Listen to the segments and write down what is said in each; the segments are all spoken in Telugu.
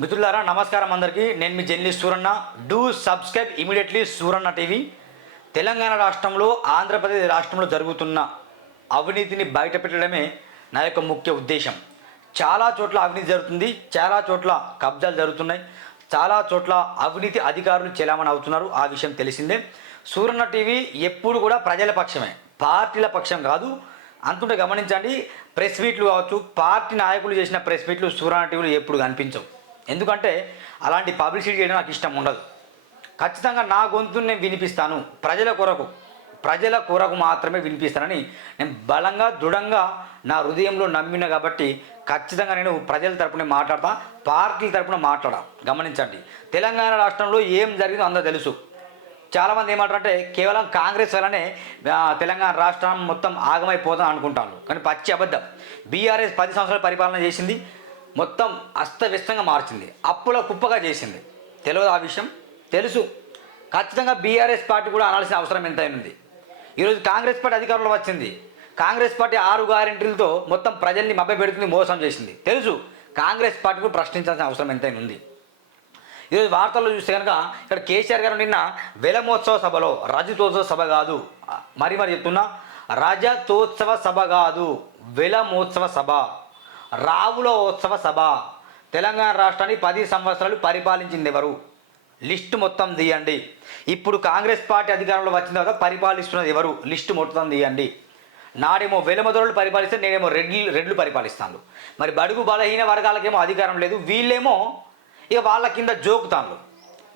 మిత్రులారా నమస్కారం అందరికీ. నేను మీ journalist Suranna. Do subscribe immediately Suranna TV. Telangana రాష్ట్రంలో ఆంధ్రప్రదేశ్ రాష్ట్రంలో జరుగుతున్న అవినీతిని బయటపెట్టడమే నా యొక్క ముఖ్య ఉద్దేశం. చాలా చోట్ల అవినీతి జరుగుతుంది చాలా చోట్ల కబ్జాలు జరుగుతున్నాయి చాలా చోట్ల అవినీతి అధికారులు చెలామణి అవుతున్నారు ఆ విషయం తెలిసిందే. సూరన్న టీవీ ఎప్పుడు కూడా ప్రజల పక్షమే పార్టీల పక్షం కాదు. అంతుంటే గమనించండి ప్రెస్ మీట్లు కావచ్చు పార్టీ నాయకులు చేసిన ప్రెస్ మీట్లు సూరన్న టీవీలు ఎప్పుడు కనిపించవు. ఎందుకంటే అలాంటి పబ్లిసిటీ చేయడం నాకు ఇష్టం ఉండదు. ఖచ్చితంగా నా గొంతు నేను వినిపిస్తాను. ప్రజల కొరకు ప్రజల కొరకు మాత్రమే వినిపిస్తానని నేను బలంగా దృఢంగా నా హృదయంలో నమ్మిన కాబట్టి ఖచ్చితంగా నేను ప్రజల తరపున మాట్లాడతా పార్టీల తరపున మాట్లాడా గమనించండి. తెలంగాణ రాష్ట్రంలో ఏం జరిగిందో అందరూ తెలుసు. చాలామంది ఏమంటారంటే కేవలం కాంగ్రెస్ వల్లనే తెలంగాణ రాష్ట్రం మొత్తం ఆగమైపోతుంది అనుకుంటాను కానీ పచ్చి అబద్ధం. బీఆర్ఎస్ పది సంవత్సరాలు పరిపాలన చేసింది. మొత్తం అస్తవ్యస్తంగా మార్చింది. అప్పుల కుప్పగా చేసింది. తెలియదు ఆ విషయం? తెలుసు. ఖచ్చితంగా బీఆర్ఎస్ పార్టీ కూడా అనాల్సిన అవసరం ఎంతైనా ఈరోజు కాంగ్రెస్ పార్టీ అధికారంలో వచ్చింది. కాంగ్రెస్ పార్టీ ఆరు గ్యారెంటీలతో మొత్తం ప్రజల్ని మభ్యపెడుతుంది మోసం చేసింది. తెలుసు. కాంగ్రెస్ పార్టీ కూడా ప్రశ్నించాల్సిన అవసరం ఎంతైనా ఉంది ఈరోజు వార్తల్లో చూస్తే కనుక ఇక్కడ కేసీఆర్ గారు నిన్న వెలమోత్సవ సభలో రజతోత్సవ సభ కాదు మరి మరి చెప్తున్నా రజతోత్సవ సభ కాదు వెలమోత్సవ సభ. రావుల ఉత్సవ సభ. తెలంగాణ రాష్ట్రాన్ని పది సంవత్సరాలు పరిపాలించింది ఎవరు లిస్ట్ మొత్తం తీయండి. ఇప్పుడు కాంగ్రెస్ పార్టీ అధికారంలో వచ్చిన తర్వాత పరిపాలిస్తున్నది ఎవరు? లిస్ట్ మొత్తం తీయండి. నాడేమో వెలమదొరలు పరిపాలిస్తే నేనేమో రెడ్లు రెడ్లు పరిపాలిస్తాను మరి బడుగు బలహీన వర్గాలకేమో అధికారం లేదు. వీళ్ళేమో ఇక వాళ్ళ కింద జోకుతాను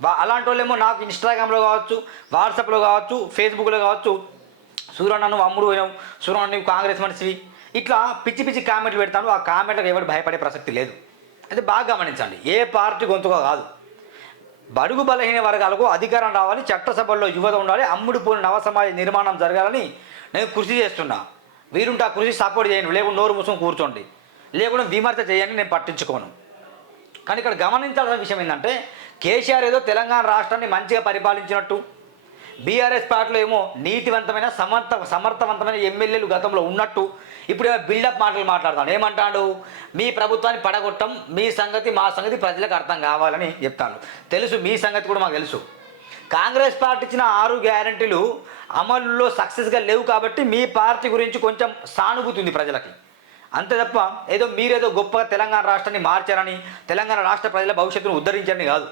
వా అలాంటి వాళ్ళేమో నాకు ఇన్స్టాగ్రామ్లో కావచ్చు వాట్సాప్లో కావచ్చు ఫేస్బుక్లో కావచ్చు సూర్యన్న అమ్ముడు పోయినావు సూర్యన్న నువ్వు కాంగ్రెస్ మనిషివి. ఇట్లా పిచ్చి పిచ్చి కామెంట్లు పెడతాను ఆ కామెంట్లకు ఎవరు భయపడే ప్రసక్తి లేదు. అయితే బాగా గమనించండి. ఏ పార్టీ గొంతుగా కాదు. బడుగు బలహీన వర్గాలకు అధికారం రావాలి చట్టసభల్లో యువత ఉండాలి అమ్ముడు పోని నిర్మాణం జరగాలని నేను కృషి చేస్తున్నా. వీరుంటే ఆ కృషి సపోర్ట్ చేయండి లేకుండా నోరు ముసం కూర్చోండి. లేకుండా విమర్శ చేయండి నేను పట్టించుకోను. కానీ ఇక్కడ గమనించాల్సిన విషయం ఏంటంటే కేసీఆర్ ఏదో తెలంగాణ రాష్ట్రాన్ని మంచిగా పరిపాలించినట్టు బీఆర్ఎస్ పార్టీలో ఏమో నీతివంతమైన సమర్థ సమర్థవంతమైన ఎమ్మెల్యేలు గతంలో ఉన్నట్టు ఇప్పుడు బిల్డప్ మాటలు మాట్లాడతాడు ఏమంటాడు? మీ ప్రభుత్వాన్ని పడగొట్టం మీ సంగతి మా సంగతి ప్రజలకు అర్థం కావాలని చెప్తాను. తెలుసు మీ సంగతి కూడా మాకు తెలుసు. కాంగ్రెస్ పార్టీ ఇచ్చిన ఆరు గ్యారంటీలు అమలులో సక్సెస్గా లేవు కాబట్టి మీ పార్టీ గురించి కొంచెం సానుభూతి ఉంది ప్రజలకి. అంతే తప్ప ఏదో మీరేదో గొప్పగా తెలంగాణ రాష్ట్రాన్ని మార్చారని తెలంగాణ రాష్ట్ర ప్రజల భవిష్యత్తును ఉద్ధరించారని కాదు.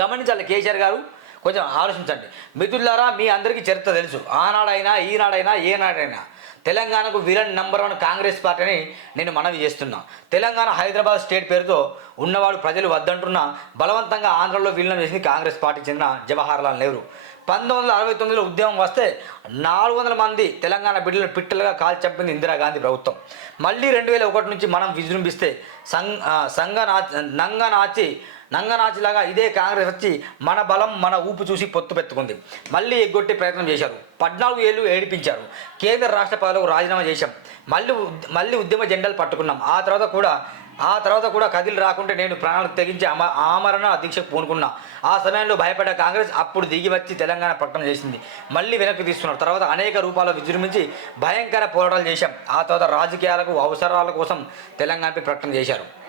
గమనించాలి కేసీఆర్ గారు కొంచెం ఆలోచించండి. మిత్రులారా మీ అందరికీ చరిత్ర తెలుసు. ఆనాడైనా ఈనాడైనా ఏనాడైనా తెలంగాణకు విలన్ నంబర్ వన్ కాంగ్రెస్ పార్టీని నేను మనవి చేస్తున్నా. తెలంగాణ హైదరాబాద్ స్టేట్ పేరుతో ఉన్నవాడు ప్రజలు వద్దంటున్నా బలవంతంగా ఆంధ్రలో విలీనం చేసింది కాంగ్రెస్ పార్టీ చెందిన జవహర్లాల్ నెహ్రూ. పంతొమ్మిది వందల అరవై తొమ్మిదిలో ఉద్యమం వస్తే నాలుగు వందల మంది తెలంగాణ బిడ్డలను పిట్టలుగా కాల్ చంపింది ఇందిరాగాంధీ ప్రభుత్వం. మళ్ళీ రెండు వేల ఒకటి నుంచి మనం విజృంభిస్తే సంగ ఆ, సంగనాచి నంగనాచి నంగనాచిలాగా ఇదే కాంగ్రెస్ వచ్చి మన బలం మన ఊపు చూసి పొత్తు పెట్టుకుంది. మళ్ళీ ఎగ్గొట్టే ప్రయత్నం చేశారు. పద్నాలుగు ఏళ్ళు ఏడిపించారు. కేంద్ర రాష్ట్ర పదవులకు రాజీనామా చేశాం. మళ్ళీ ఉద్- మళ్ళీ ఉద్యమ జెండాలు పట్టుకున్నాం. ఆ తర్వాత కూడా ఆ తర్వాత కూడా కదిలి రాకుంటే నేను ప్రాణాలు తెగించి అమ ఆమరణ దీక్షకు పూనుకున్నా. ఆ సమయంలో భయపడ్డ కాంగ్రెస్ అప్పుడు దిగి వచ్చి తెలంగాణ ప్రకటన చేసింది. మళ్ళీ వెనక్కి తీసుకున్నారు తర్వాత అనేక రూపాల్లో విజృంభించి భయంకర పోరాటాలు చేశాం. ఆ తర్వాత రాజకీయాలకు అవసరాల కోసం తెలంగాణపై ప్రకటన చేశారు.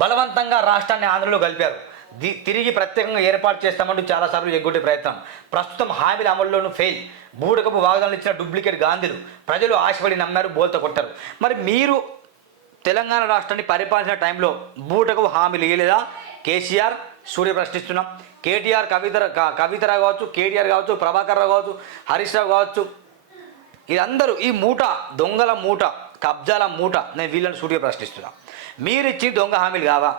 బలవంతంగా రాష్ట్రాన్ని ఆంధ్రలో కలిపారు తిరిగి ప్రత్యేకంగా ఏర్పాటు చేస్తామంటూ చాలాసార్లు ఎగ్గొట్టే ప్రయత్నం. ప్రస్తుతం హామీల అమల్లోనూ ఫెయిల్ బూడకపు వాగ్దానాలు ఇచ్చిన డూప్లికేట్ గాంధీలు. ప్రజలు ఆశపడి నమ్మారు బోల్త కొట్టారు. మరి మీరు తెలంగాణ రాష్ట్రాన్ని పరిపాలించిన టైంలో బూటకు హామీలు ఇవ్వలేదా కేసీఆర్ సూర్య ప్రశ్నిస్తున్నాం. కేటీఆర్ కవిత కవితరావు కావచ్చు కేటీఆర్ కావచ్చు ప్రభాకర్ రావు కావచ్చు హరీష్ రావు కావచ్చు. ఇదందరూ ఈ మూట దొంగల మూట కబ్జాల మూట. నేను వీళ్ళని సూర్య ప్రశ్నిస్తున్నాను మీరిచ్చి దొంగ హామీలు కావా?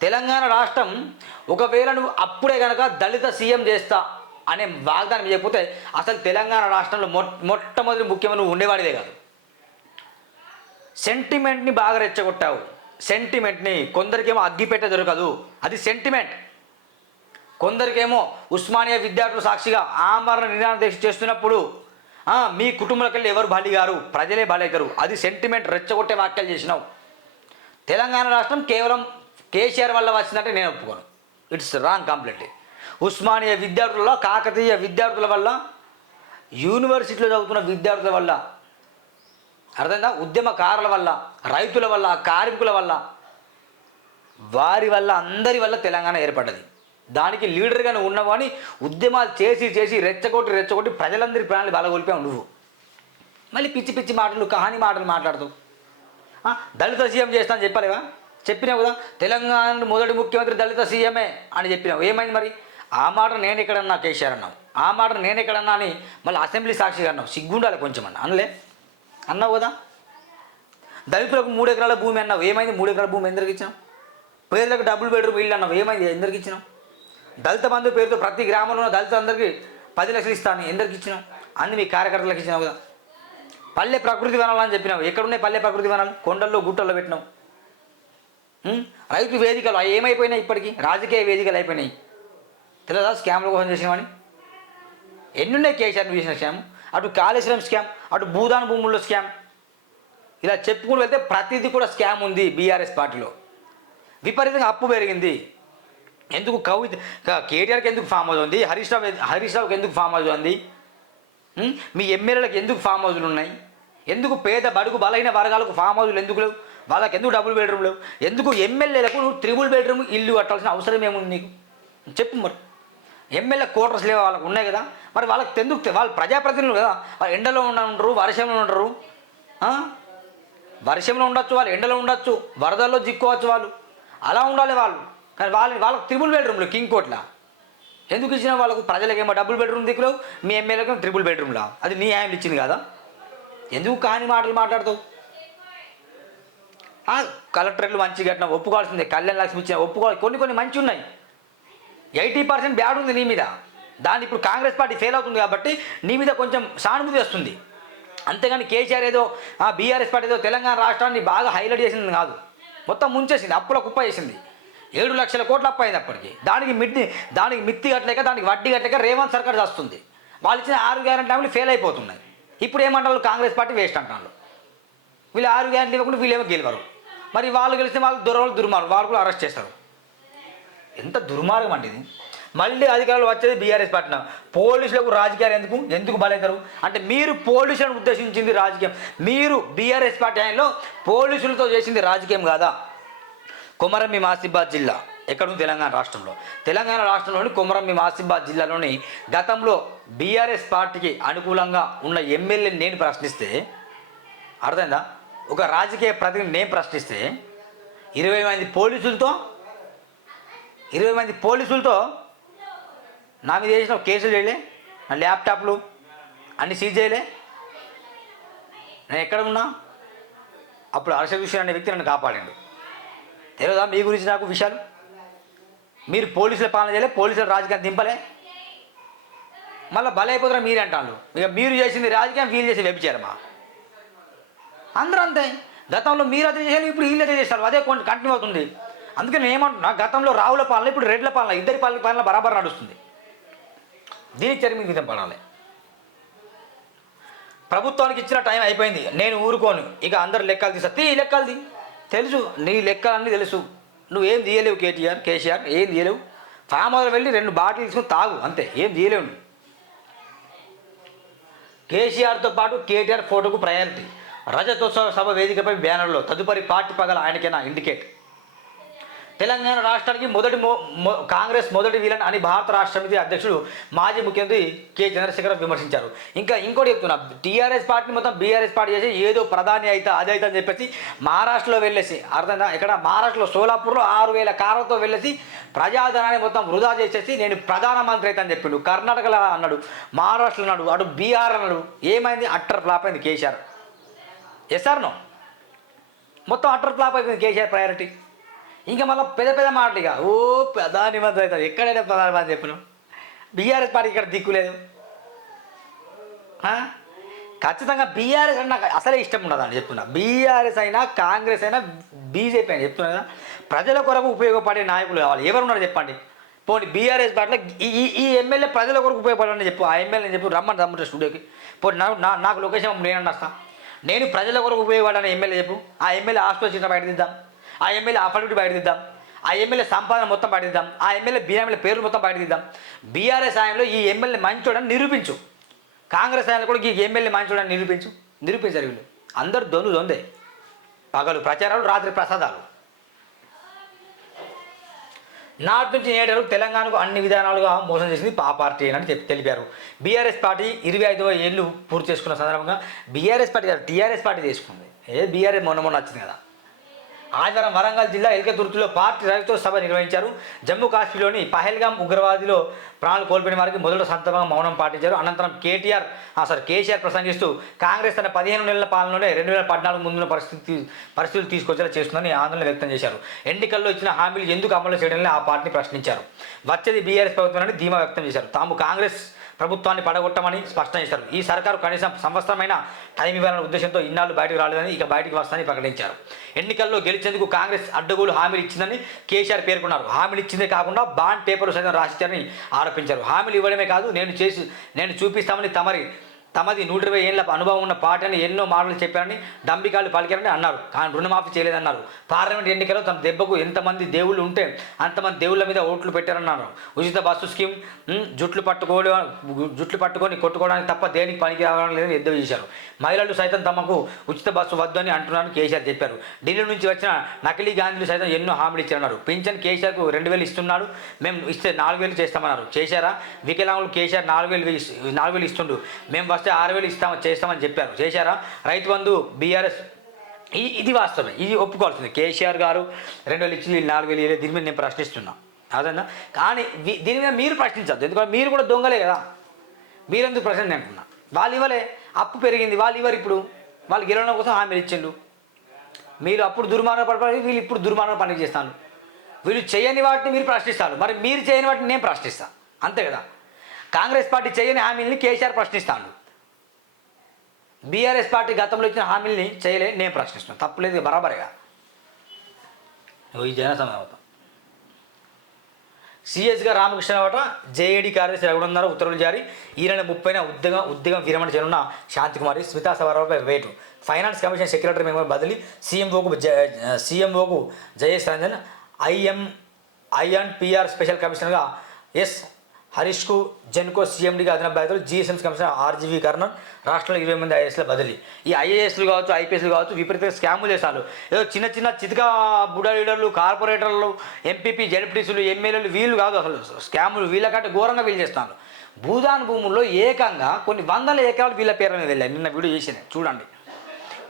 తెలంగాణ రాష్ట్రం ఒకవేళ నువ్వు అప్పుడే కనుక దళిత సీఎం చేస్తా అనే వాగ్దానం చేయకపోతే అసలు తెలంగాణ రాష్ట్రంలో మొ మొట్టమొదటి ముఖ్యమంత్రి నువ్వు ఉండేవాడిదే కాదు. సెంటిమెంట్ని బాగా రెచ్చగొట్టావు. సెంటిమెంట్ని కొందరికేమో అగ్గిపెట్ట దొరకదు. అది సెంటిమెంట్. కొందరికేమో ఉస్మానియా విద్యార్థుల సాక్షిగా ఆమరణ నిరాహార దీక్ష చేస్తున్నప్పుడు మీ కుటుంబంలోకి వెళ్ళి ఎవరు బలి గారు ప్రజలే బలైతారు. అది సెంటిమెంట్ రెచ్చగొట్టే వ్యాఖ్యలు చేసినావు. తెలంగాణ రాష్ట్రం కేవలం కేసీఆర్ వల్ల వచ్చిందంటే నేను ఒప్పుకోను. ఇట్స్ రాంగ్ కంప్లీట్లీ ఉస్మానియా విద్యార్థుల కాకతీయ విద్యార్థుల వల్ల యూనివర్సిటీలో చదువుతున్న విద్యార్థుల వల్ల అర్థమైందా? ఉద్యమకారుల వల్ల రైతుల వల్ల కార్మికుల వల్ల వారి వల్ల అందరి వల్ల తెలంగాణ ఏర్పడ్డది. దానికి లీడర్గానే నువ్వు ఉన్నావు అని ఉద్యమాలు చేసి చేసి రెచ్చగొట్టి రెచ్చగొట్టి ప్రజలందరి ప్రాణాలు బలగొలిపావు నువ్వు. మళ్ళీ పిచ్చి పిచ్చి మాటలు కహాని మాటలు మాట్లాడుతూ దళిత సీఎం చేస్తా అని చెప్పలేవా చెప్పినావు కదా తెలంగాణ మొదటి ముఖ్యమంత్రి దళిత సీఎమే అని చెప్పినావు. ఏమైంది మరి? ఆ మాట నేను ఎక్కడన్నా కేసీఆర్ అన్నావు. ఆ మాట నేను ఎక్కడన్నా అని మళ్ళీ అసెంబ్లీ సాక్షిగా అన్నావు. సిగ్గుండాలి కొంచెం అన్న. అనలే? అన్నావు కదా? దళితులకు మూడు ఎకరాల భూమి అన్నావు. ఏమైంది? మూడు ఎకరాల భూమి ఎందరికి ఇచ్చినావు? పేదలకు డబుల్ బెడ్రూమ్ ఇల్లు అన్నావు. ఏమైంది? ఎందరికి ఇచ్చినావు? దళిత బంధు పేరుతో ప్రతి గ్రామంలో ఉన్న దళితులందరికీ పది లక్షలు ఇస్తాను ఎందరికి ఇచ్చినావు? అన్ని మీ కార్యకర్తలకు ఇచ్చినావు కదా. పల్లె ప్రకృతి వనాలు అని చెప్పినావు. ఎక్కడున్నాయి పల్లె ప్రకృతి వనాలు? కొండల్లో గుట్టల్లో పెట్టినావు. రైతు వేదికలు అవి ఏమైపోయినాయి ఇప్పటికీ? రాజకీయ వేదికలు అయిపోయినాయి. తెలియదా స్కామ్ల కోసం చేసినామని ఎన్నున్నాయి కేసీఆర్ చేసిన స్కామ్? అటు కాళేశ్వరం స్కామ్ అటు భూదాన్ భూముల్లో స్కామ్. ఇలా చెప్పుకుని వెళ్తే ప్రతిదీ కూడా స్కామ్ ఉంది బీఆర్ఎస్ పార్టీలో. విపరీతంగా అప్పు పెరిగింది. ఎందుకు కవి కేటీఆర్కి ఎందుకు ఫామ్ అవుతుంది? ఉంది హరీష్ రావు హరీష్ రావుకి ఎందుకు ఫామ్ అవుతుంది? ఉంది మీ ఎమ్మెల్యేలకు ఎందుకు ఫామ్ హౌజులు ఉన్నాయి? ఎందుకు పేద బడుగు బలైన వర్గాలకు ఫామ్ హౌస్లు ఎందుకు లేవు? వాళ్ళకి ఎందుకు డబుల్ బెడ్రూమ్ లేవు? ఎందుకు ఎమ్మెల్యేలకు నువ్వు త్రిబుల్ బెడ్రూమ్ ఇల్లు కట్టాల్సిన అవసరం ఏముంది నీకు? చెప్పు మరి. ఎమ్మెల్యే క్వార్టర్స్ లేవు? వాళ్ళకు ఉన్నాయి కదా. మరి వాళ్ళకి ఎందుకు వాళ్ళు ప్రజాప్రతినిధులు కదా. వాళ్ళు ఎండలో ఉండరు వర్షంలో ఉండరు. వర్షంలో ఉండొచ్చు వాళ్ళు ఎండలో ఉండొచ్చు. వరదల్లో చిక్కోవచ్చు వాళ్ళు. అలా ఉండాలి వాళ్ళు. కానీ వాళ్ళని వాళ్ళకి త్రిబుల్ బెడ్రూమ్లు కింగ్ కోట్లా ఎందుకు ఇచ్చిన వాళ్ళకు? ప్రజలకేమో డబుల్ బెడ్రూమ్ దిక్కులేవు మీ ఎమ్మెల్యేకి ట్రిపుల్ బెడ్రూమ్లా అది నీ హ్యాండ్ ఇచ్చింది కదా? ఎందుకు కాని మాటలు మాట్లాడుతావు? కలెక్టర్లు మంచి ఘటన ఒప్పుకోవాల్సిందే. కళ్యాణ్ లక్ష్మి ఇచ్చిన ఒప్పుకోవాలి. కొన్ని కొన్ని మంచి ఉన్నాయి. ఎయిటీ పర్సెంట్ బ్యాడ్ ఉంది నీ మీద. దాన్ని ఇప్పుడు కాంగ్రెస్ పార్టీ ఫెయిల్ అవుతుంది కాబట్టి నీ మీద కొంచెం సానుభూతి వస్తుంది. అంతేగాని కేసీఆర్ ఏదో ఆ బీఆర్ఎస్ పార్టీ ఏదో తెలంగాణ రాష్ట్రాన్ని బాగా హైలైట్ చేసింది కాదు. మొత్తం ముంచేసింది. అప్పుల కుప్ప చేసింది. ఏడు లక్షల కోట్లు అప్పయింది అప్పటికీ. అప్పటికి దానికి మిడ్డి దానికి మిత్తి కట్టలేక దానికి వడ్డీ కట్టలేక రేవంత్ సర్కార్ వస్తుంది వాళ్ళు ఇచ్చిన ఆరు గ్యారెంటీ హామీలు ఫెయిల్ అయిపోతున్నాయి. ఇప్పుడు ఏమంటారు? కాంగ్రెస్ పార్టీ వేస్ట్ అంటారు వీళ్ళు ఆరు గ్యారెంటీ ఇవ్వకుండా వీళ్ళేమో గెలవరు. మరి వాళ్ళు గెలిస్తే వాళ్ళు దొరవలు దుర్మార్గం వాళ్ళు కూడా అరెస్ట్ చేస్తారు. ఎంత దుర్మార్గం అండి ఇది. మళ్ళీ అధికారులు వచ్చేది బీఆర్ఎస్ పార్టీ పోలీసులకు రాజకీయాలు ఎందుకు? ఎందుకు బలవుతారు అంటే మీరు పోలీసులను ఉద్దేశించింది రాజకీయం. మీరు బీఆర్ఎస్ పార్టీ ఆయనలో పోలీసులతో చేసింది రాజకీయం కాదా? కొమరంభీం ఆసిఫాబాద్ జిల్లా. ఎక్కడ ఉంది తెలంగాణ రాష్ట్రంలో? తెలంగాణ రాష్ట్రంలోని కొమరంభీం ఆసిఫాబాద్ జిల్లాలోని గతంలో బీఆర్ఎస్ పార్టీకి అనుకూలంగా ఉన్న ఎమ్మెల్యేని నేను ప్రశ్నిస్తే అర్థమైందా? ఒక రాజకీయ ప్రతినిధి నేను ప్రశ్నిస్తే ఇరవై మంది పోలీసులతో ఇరవై మంది పోలీసులతో నా మీద చేసిన కేసులు చేయలే నా ల్యాప్టాప్లు అన్ని సీజ్ చేయలే. నేను ఎక్కడ ఉన్నా అప్పుడు హర్ష అనే వ్యక్తి నన్ను కాపాడండి. తెలియదా మీ గురించి నాకు విషయాలు. మీరు పోలీసుల పాలన చేయలే పోలీసుల రాజకీయం దింపలే. మళ్ళీ బలైపోతారా మీరే అంటాను ఇక మీరు చేసింది రాజకీయం వీళ్ళు చేసి వ్యభిచారమా అందరూ అంతే. గతంలో మీరు అదే చేయాలి ఇప్పుడు వీళ్ళు అదే చేస్తారు. అదే కొంచెం కంటిన్యూ అవుతుంది. అందుకే నేను ఏమంటున్నా గతంలో రావుల పాలన ఇప్పుడు రెడ్ల పాలన ఇద్దరి పాలన పాలన బరాబర్ నడుస్తుంది. దీని చర్మి విధం పడాలి? ప్రభుత్వానికి ఇచ్చిన టైం అయిపోయింది. నేను ఊరుకోను. ఇక అందరు లెక్కలు తీసా తీ లెక్కలు తీ. తెలుసు నీ లెక్కలన్నీ తెలుసు. నువ్వేం తీయలేవు కేటీఆర్ కేసీఆర్ ఏం తీయలేవు. ఫామ్ హౌస్ వెళ్ళి రెండు బాటిల్ తీసుకుని తాగు అంతే. ఏం తీయలేవు నువ్వు. కేసీఆర్తో పాటు కేటీఆర్ ఫోటోకు ప్రయారిటీ. రజతోత్సవ సభ వేదికపై బ్యానర్లో తదుపరి పార్టీ పగల ఆయనకైనా ఇండికేట్? తెలంగాణ రాష్ట్రానికి మొదటి మొ- కాంగ్రెస్ మొదటి వీలన్ అని భారత రాష్ట్ర సమితి అధ్యక్షుడు మాజీ ముఖ్యమంత్రి కె. చంద్రశేఖర్ విమర్శించారు. ఇంకా ఇంకోటి చెప్తున్నా టీఆర్ఎస్ పార్టీని మొత్తం బీఆర్ఎస్ పార్టీ చేసి ఏదో ప్రధాని అయితే అది అయితే అని చెప్పేసి మహారాష్ట్రలో వెళ్ళేసి అర్థమైందా? ఇక్కడ మహారాష్ట్రలో సోలాపూర్లో ఆరు వేల కార్లతో వెళ్ళేసి ప్రజాధనాన్ని మొత్తం వృధా చేసేసి నేను ప్రధానమంత్రి అయితే అని చెప్పిండు. కర్ణాటకలో అన్నాడు మహారాష్ట్రలో అన్నాడు అటు బీహార్ అన్నాడు. ఏమైంది? అట్టర్ ఫ్లాప్ అయింది కేసీఆర్. Yes or no? మొత్తం అట్టర్ ఫ్లాప్ అయిపోయింది కేసీఆర్ ప్రయారిటీ ఇంకా మళ్ళీ పెద్ద పెద్ద మాటలు ఇక. ఓ ప్రధాని మంత్రి అవుతారు ఎక్కడైనా ప్రధానమంత్రి చెప్పినాం బీఆర్ఎస్ పార్టీ ఇక్కడ దిక్కులేదు లేదు. ఖచ్చితంగా బీఆర్ఎస్ అంటే నాకు అసలే ఇష్టం ఉండదని చెప్తున్నా. బీఆర్ఎస్ అయినా కాంగ్రెస్ అయినా బీజేపీ అయినా చెప్తున్నా కదా. ప్రజల కొరకు ఉపయోగపడే నాయకులు కావాలి. ఎవరున్నారు చెప్పండి? పోనీ బీఆర్ఎస్ పార్టీలో ఈ ఈ- ఎమ్మెల్యే ప్రజల కొరకు ఉపయోగపడాలని చెప్పు. ఆ ఎమ్మెల్యే చెప్పు. రమ్మని రమ్మంటే స్టూడియోకి. పోనీ నాకు నా నాకు లొకేషన్ నేను వస్తా. నేను ప్రజల కొరకు ఉపయోగపడాలని ఎమ్మెల్యే చెప్పు. ఆ ఎమ్మెల్యే హాస్పిటల్ చిన్న బయట దిద్దాం. ఆ ఎమ్మెల్యే అఫిడవిట్ బయట దిద్దాం. ఆ ఎమ్మెల్యే సంపాదన మొత్తం బయట ఆ ఎమ్మెల్యే బీఆర్ఎంల పేర్లు మొత్తం బయట బీఆర్ఎస్ ఆయనలో ఈ ఎమ్మెల్యే మంచోడని నిరూపించు. కాంగ్రెస్ ఆయన కూడా ఈ ఎమ్మెల్యే మంచోడని నిరూపించు. నిరూపించారు వీళ్ళు అందరు దొను దొందే. పగలు ప్రచారాలు రాత్రి ప్రసాదాలు. నాటి నుంచి నేటి తెలంగాణకు అన్ని విధానాలుగా మోసం చేసింది ఆ పార్టీ అని చెప్పి తెలిపారు. బీఆర్ఎస్ పార్టీ ఇరవై ఐదవ ఏళ్ళు పూర్తి చేసుకున్న సందర్భంగా బీఆర్ఎస్ పార్టీ కాదు టీఆర్ఎస్ పార్టీ చేసుకుంది. ఏ బీఆర్ఎస్ మొన్న మొన్న వచ్చింది కదా. ఆదివారం వరంగల్ జిల్లా ఎల్కతుర్తిలో పార్టీ రైతుల సభ నిర్వహించారు. జమ్మూ కాశ్మీర్లోని పహల్గాం ఉగ్రవాదిలో ప్రాణాలు కోల్పోయిన వారికి మొదటి సందర్భంగా మౌనం పాటించారు. అనంతరం కేటీఆర్ సారీ కేసీఆర్ ప్రసంగిస్తూ కాంగ్రెస్ తన పదిహేను నెలల పాలనలోనే రెండు వేల పద్నాలుగు ముందున్న పరిస్థితి పరిస్థితులు తీసుకొచ్చేలా చేస్తుందని ఆందోళన వ్యక్తం చేశారు. ఎన్నికల్లో ఇచ్చిన హామీలు ఎందుకు అమలు చేయడం ఆ పార్టీని ప్రశ్నించారు. వచ్చేది బీఆర్ఎస్ ప్రభుత్వం ధీమా వ్యక్తం చేశారు. తాము కాంగ్రెస్ ప్రభుత్వాన్ని పడగొట్టమని స్పష్టం చేశారు. ఈ సర్కారు కనీసం సంవత్సరమైన టైం ఇవ్వాలనే ఉద్దేశంతో ఇన్నాళ్ళు బయటకు రాలేదని ఇక బయటికి వస్తానని ప్రకటించారు. ఎన్నికల్లో గెలిచేందుకు కాంగ్రెస్ అడ్డగోలు హామీలు ఇచ్చిందని కేసీఆర్ పేర్కొన్నారు. హామీలు ఇచ్చిందే కాకుండా బాండ్ పేపర్లు సైతం రాసిచ్చారని ఆరోపించారు. హామీలు ఇవ్వడమే కాదు నేను చేసి నేను చూపిస్తామని తమరి తమది నూట ఇరవై ఏళ్ళ అనుభవం ఉన్న పార్టీని ఎన్నో మాటలు చెప్పారని దంబికాలు పలికారని అన్నారు. కానీ రుణమాఫీ చేయలేదన్నారు. పార్లమెంట్ ఎన్నికల్లో తమ దెబ్బకు ఎంతమంది దేవుళ్ళు ఉంటే అంతమంది దేవుళ్ళ మీద ఓట్లు పెట్టారన్నారు. ఉచిత బస్సు స్కీమ్ జుట్లు పట్టుకోవడం జుట్లు పట్టుకొని కొట్టుకోవడానికి తప్ప దేనికి పనికి రావడం లేదని ఎద్దు చేశారు. మహిళలు సైతం తమకు ఉచిత బస్సు వద్దు అని అంటున్నారని కేసీఆర్ చెప్పారు. ఢిల్లీ నుంచి వచ్చిన నకిలీ గాంధీలు సైతం ఎన్నో హామీలు ఇచ్చారన్నారు. పింఛన్ కేసీఆర్కు రెండు వేలు ఇస్తున్నాడు మేము ఇస్తే నాలుగు వేలు చేస్తామన్నారు. చేశారా? వికలాంగులు కేసీఆర్ నాలుగు వేలు నాలుగు వేలు ఇస్తుండు. మేము వస్తే ఆరు వేలు ఇస్తామని చేస్తామని చెప్పారు. చేశారా? రైతు బంధు బీఆర్ఎస్. ఈ ఇది వాస్తవమే. ఇది ఒప్పుకోవాల్సింది. కేసీఆర్ గారు రెండు వేలు ఇచ్చి వీళ్ళు నాలుగు వేలు ఇవ్వలేదు. దీని మీద నేను ప్రశ్నిస్తున్నా. అదన్నా కానీ దీని మీద మీరు ప్రశ్నించద్దు. ఎందుకంటే మీరు కూడా దొంగలే కదా. మీరెందుకు ప్రశ్న నేను అంటున్నా వాళ్ళు ఇవ్వలే. అప్పు పెరిగింది. వాళ్ళు ఇవ్వరు ఇప్పుడు. వాళ్ళు గెలవడం కోసం హామీలు ఇచ్చిండు మీరు అప్పుడు దుర్మార్గం పడపడి వీళ్ళు ఇప్పుడు దుర్మార్గం పని చేస్తాను వీళ్ళు చేయని వాటిని మీరు ప్రశ్నిస్తారు. మరి మీరు చేయని వాటిని నేను ప్రశ్నిస్తాను అంతే కదా? కాంగ్రెస్ పార్టీ చేయని హామీలని కేసీఆర్ ప్రశ్నిస్తాను బీఆర్ఎస్ పార్టీ గతంలో ఇచ్చిన హామీల్ని చేయలే నేను ప్రశ్నిస్తున్నాను తప్పులేదు బరాబరిగా. ఈ జనసమయం అవుతాం సిఎస్గా రామకృష్ణరావట జేఏడి కార్యదర్శి రఘునందన ఉత్తర్వులు జారీ. ఈ నెల ముప్పైన ఉద్యోగం ఉద్యోగం విరమణ చేయనున్న శాంతికుమారి స్మితా సవారావుపై వేటు. ఫైనాన్స్ కమిషన్ సెక్రటరీ మేము బదిలీ. సీఎంఓకు సీఎంఓకు Jayesh Ranjan IM INPR special కమిషనర్గా ఎస్ హరీష్కు జెన్కో సీఎండీగా అదనపు బాధ్యతలు జిఎస్ఎంసీ కమిషనర్ ఆర్జీవీ కర్ణన్ రాష్ట్రంలో ఇరవై మంది ఐఏఎస్ల బదిలీ. ఈ ఐఏఎస్లు కావచ్చు ఐపీఎస్లు కావచ్చు విపరీత స్కాములు చేశారు. ఏదో చిన్న చిన్న చితక బుడ లీడర్లు కార్పొరేటర్లు ఎంపీపీ జడ్పీసీలు ఎమ్మెల్యేలు వీళ్ళు కాదు అసలు. స్కాములు వీళ్ళకంటే ఘోరంగా వీళ్ళు చేస్తున్నారు. భూదాన్ భూముల్లో ఏకంగా కొన్ని వందల ఎకరాలు వీళ్ళ పేరు మీద వెళ్ళాయి. నిన్న వీడియో చేసిన చూడండి.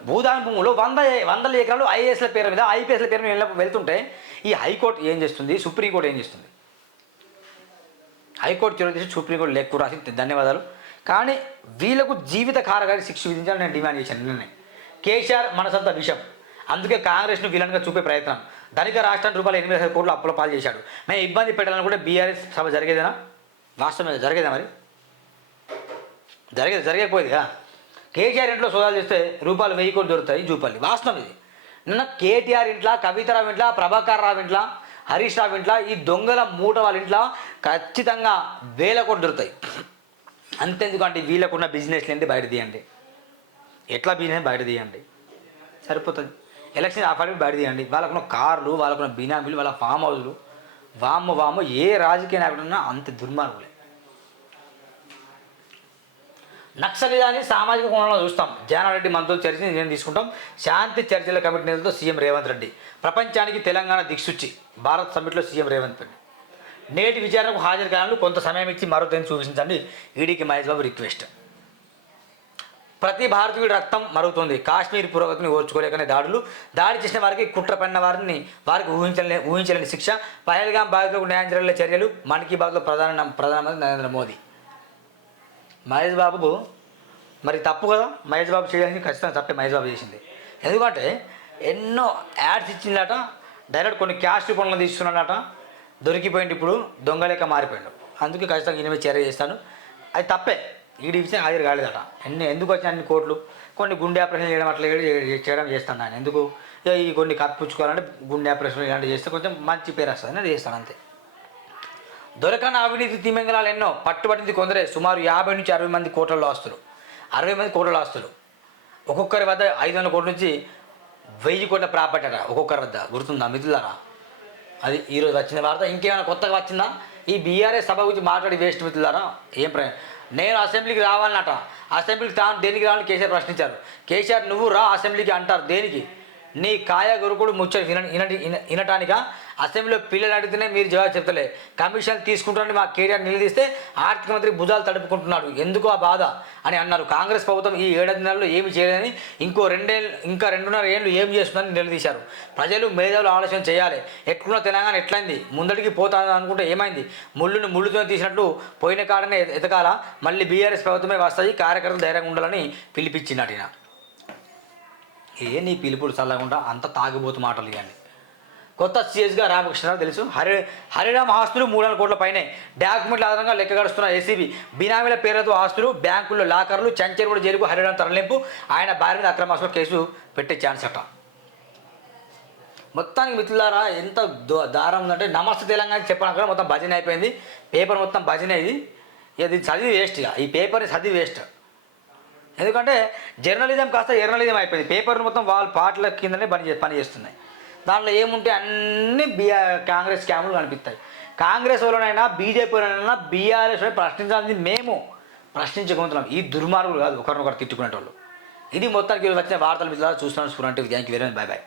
భూదాన్ భూముల్లో వంద వందల ఎకరాలు ఐఏఎస్ల పేరు మీద ఐపీఎస్ల పేరు మీద వెళ్ళ- వెళ్తుంటే ఈ హైకోర్టు ఏం చేస్తుంది? సుప్రీంకోర్టు ఏం చేస్తుంది? హైకోర్టు చొరవ తీసి సుప్రీంకోర్టు లెక్కు రాసి ధన్యవాదాలు. కానీ వీళ్ళకు జీవిత కారగారి శిక్ష విధించాలని నేను డిమాండ్ చేశాను నిన్నే కేసీఆర్ మనసంత విషయం అందుకే కాంగ్రెస్ను విలన్గా చూపే ప్రయత్నం. ధనిక రాష్ట్రానికి రూపాయలు ఎనిమిది లక్షల కోట్లు అప్పుల పాలు చేశాడు. మేము ఇబ్బంది పెట్టాలని కూడా బీఆర్ఎస్ సభ జరిగేదేనా? వాస్తవమే జరిగేదా మరి? జరిగేది జరగకపోయేదిగా కేటీఆర్ ఇంట్లో సోదాలు చేస్తే రూపాయలు వెయ్యి కోట్లు దొరుకుతాయి చూపాలి వాస్తవం ఇది. నిన్న కేటీఆర్ ఇంట్లో కవితరావు ఇంట్లో ప్రభాకర్ రావు ఇంట్లో హరీష్ రావు ఇంట్లో ఈ దొంగల మూట వాళ్ళ ఇంట్లో ఖచ్చితంగా వేల కోట్లు దొరుకుతాయి. అంతెందుకంటే వీళ్ళకున్న బిజినెస్లు ఏంటి బయట తీయండి. ఎట్లా బిజినెస్ బయట తీయండి? సరిపోతుంది. ఎలక్షన్ ఆఫర్ బయట తీయండి. వాళ్ళకున్న కార్లు వాళ్ళకున్న బినామీలు వాళ్ళ ఫామ్ హౌస్లు వామ్మ వామ్మ ఏ రాజకీయ నాయకుడున్నా అంత దుర్మార్గులే. నక్సలిజాన్ని సామాజిక కోణంలో చూస్తాం. జానారెడ్డి మనతో చర్చ నేను తీసుకుంటాం. శాంతి చర్చల కమిటీ నేతలతో సీఎం రేవంత్ రెడ్డి. ప్రపంచానికి తెలంగాణ దిక్సూచి. భారత్ సమ్మిట్లో సీఎం రేవంత్ రెడ్డి. నేటి విచారణకు హాజరు కావాలని కొంత సమయం ఇచ్చి మరో తేదీ చూపించండి? ఈడీకి మహేష్ బాబు రిక్వెస్ట్. ప్రతి భారతీయుడి రక్తం మరుగుతుంది. కాశ్మీర్ పురోగతిని ఓర్చుకోలేకనే దాడులు. దాడి చేసిన వారికి కుట్ర పడిన వారిని వారికి ఊహించలే ఊహించలేని శిక్ష. పహల్గాం బాధితులకు న్యాయం జరిగే చర్యలు. మన్ కీ బాత్లో ప్రధాన ప్రధానమంత్రి నరేంద్ర మోదీ. మహేష్ బాబు మరి తప్పు కదా? మహేష్ బాబు చేయాల్సింది ఖచ్చితంగా తప్పే మహేష్ బాబు చేసింది. ఎందుకంటే ఎన్నో యాడ్స్ ఇచ్చిందట డైరెక్ట్ కొన్ని క్యాష్ పనులు తీసుకున్నాడట దొరికిపోయింది ఇప్పుడు దొంగ లెక్క మారిపోయాడు. అందుకే ఖచ్చితంగా ఈయన మీద చర్య చేస్తాను అది తప్పే. ఈడి విషయం హాజరు కాలేదట. ఎన్ని ఎందుకు వచ్చిన అన్ని కోట్లు? కొన్ని గుండె ఆపరేషన్ చేయడం అట్లా చేయడం- చేస్తాను నేను. ఎందుకు? ఈ కొన్ని కప్పించుకోవాలంటే గుండె ఆపరేషన్ ఇలాంటివి చేస్తే కొంచెం మంచి పేరు వస్తుంది. నేను చేస్తాను అంతే. దొరకని అవినీతి తిమింగళాలు ఎన్నో పట్టుబడింది కొందరే. సుమారు యాభై నుంచి అరవై మంది కోట్లలో ఆస్తులు. అరవై మంది కోట్ల ఆస్తులు. ఒక్కొక్కరి వద్ద ఐదు వందల కోట్ల నుంచి వెయ్యి కోట్ల ప్రాపర్టీ అట ఒక్కొక్కరి వద్ద. గుర్తుందా మిత్రులారా? అది ఈరోజు వచ్చిన వార్త. ఇంకేమైనా కొత్తగా వచ్చిందా? ఈ బీఆర్ఎస్ సభ గురించి మాట్లాడి వేస్ట్ మిత్రులారా? ఏం ప్ర నేను అసెంబ్లీకి రావాలన్నట. అసెంబ్లీకి తాను దేనికి రావాలని కేసీఆర్ ప్రశ్నించారు. కేసీఆర్ నువ్వు రా అసెంబ్లీకి అంటారు. దేనికి? నీ కాయ గురుకుడు ముచ్చట విన వినటానిక? అసెంబ్లీలో పిల్లలు అడిగితేనే మీరు జవాబు చెప్తలే. కమిషన్ తీసుకుంటారని మా కేటీఆర్ నిలదీస్తే ఆర్థిక మంత్రి భుజాలు తడుపుకుంటున్నాడు. ఎందుకు ఆ బాధ? అని అన్నారు. కాంగ్రెస్ ప్రభుత్వం ఈ ఏడాది నెలలో ఏమి చేయలేదని ఇంకో రెండేళ్ళు ఇంకా రెండున్నర ఏళ్ళు ఏం చేస్తుందని నిలదీశారు. ప్రజలు మేధావులు ఆలోచన చేయాలి. ఎట్లున్న తెలంగాణ ఎట్లయింది? ముందడికి పోతాను అనుకుంటే ఏమైంది? ముళ్ళును ముళ్ళుతో తీసినట్టు పోయిన కాడనే ఎతకాల? మళ్ళీ బీఆర్ఎస్ ప్రభుత్వమే వస్తాయి. కార్యకర్తలు ధైర్యంగా ఉండాలని పిలిపించినట్టు ఏ నీ పిలుపుడు చల్లకుండా అంత తాగిపోతు మాటలు ఇవ్వండి కొత్త సీఎస్గా రామకృష్ణరావు తెలుసు. హరి హరిరామ్ ఆస్తులు మూడు వందల కోట్ల పైనే. డాక్యుమెంట్ల ఆధారంగా లెక్క గడుస్తున్న ఏసీబీ బినామీల పేర్లతో ఆస్తులు బ్యాంకుల్లో లాకర్లు చంచేరుగూడ జైలుకు హరిరామ్ తరలింపు. ఆయన భార్య మీద అక్రమాస్తుల కేసు పెట్టే ఛాన్స్ అట. మొత్తానికి మిత్రులారా ఎంత దో- దారం ఉందంటే నమస్తే తెలంగాణ చెప్పడానికి కూడా మొత్తం భజన అయిపోయింది. పేపర్ మొత్తం భజన ఇది. ఇక దీన్ని చదివి వేస్ట్ ఇక. ఈ పేపర్ని చదివి వేస్ట్ ఎందుకంటే జర్నలిజం కాస్త జర్నలిజం అయిపోయింది. పేపర్ మొత్తం వాళ్ళ పాటల కిందనే పని పని చేస్తున్నాయి. దాంట్లో ఏముంటే అన్ని బీఆర్ కాంగ్రెస్ స్కాములు కనిపిస్తాయి. కాంగ్రెస్ వాళ్ళనైనా బీజేపీలోనైనా బీఆర్ఎస్ ప్రశ్నించాల్సింది మేము. ప్రశ్నించుకుంటున్నాం ఈ దుర్మార్గులు కాదు ఒకరినొకరు తిట్టుకునేటోళ్ళు. ఇది మొత్తానికి వచ్చిన వార్తలు మీద చూస్తున్నాను స్ఫూర్తి thank you very much. Bye bye.